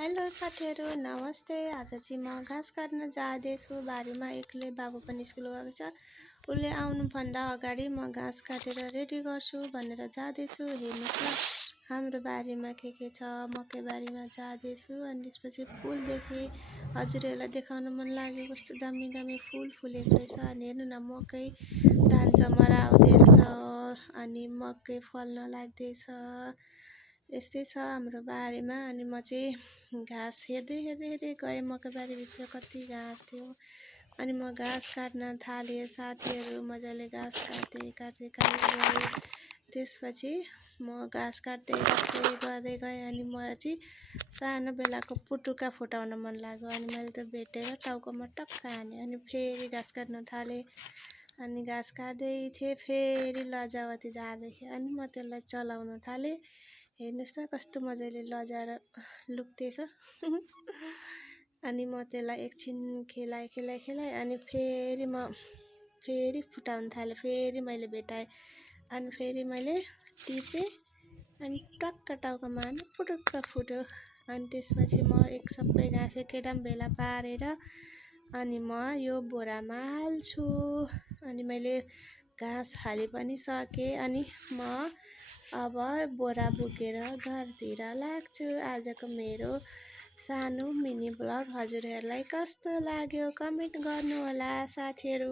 Hello साथीहरू नमस्ते। आज चाहिँ म घाँस काट्न जाँदैछु बारीमा। एक्लै बाबु पनि स्कुल गएको छ। उसले आउनुभन्दा अगाडि म घाँस काटेर रेडी गर्छु भनेर जाँदैछु। हेर्नुहोस् ल हाम्रो बारीमा के छ। मकै बारीमा जाँदैछु अनि त्यसपछि फुल देखेँ। हजुरहरूलाई देखाउन मन लाग्यो कस्तो दामी दामी फुल फुलेको रहेछ। अनि हेर्नु न मकै धान जमरा आउँदैछ अनि मकै फल्न लाग्दैछ। यस्तै छ हाम्रो बारीमा। अनि म चाहिँ घाँस हेर्दै गएँ। मकै बारीभित्र कति घाँस थियो। अनि म घाँस काट्न थालेँ। साथीहरू मजाले घाँस काट्दै गएँ। त्यसपछि म घाँस काट्दै गर्दै गएँ। अनि मलाई चाहिँ सानो बेलाको पुटुका फुटाउन मन लाग्यो। अनि मैले त भेटेर टाउकोमा टक्क हानेँ। अनि फेरि घाँस काट्न थालेँ। अनि घाँस काट्दै थिएँ, फेरि लजावती झार्दै। अनि म त्यसलाई चलाउन थालेँ। हेर्नुहोस् त कस्तो मजाले लजाएर लुक्दैछ। अनि म त्यसलाई एकछिन खेलाएँ अनि फेरि फुटाउन थालेँ। फेरि मैले भेटाएँ अनि फेरि मैले टिपेँ अनि टक्क टाउकोमा हानेँ, पुटुक्क फुट्यो। अनि त्यसपछि म सबै घाँस एकैठाउँ भेला पारेर अनि म यो बोरामा हाल्छु। अनि मैले घाँस हालि पनि सकेँ। अनि म अब बोरा बोकेर घरतिर लाग्छु। आजको मेरो सानो मिनी ब्लग हजुरहरूलाई कस्तो लाग्यो कमेन्ट गर्नुहोला साथीहरू।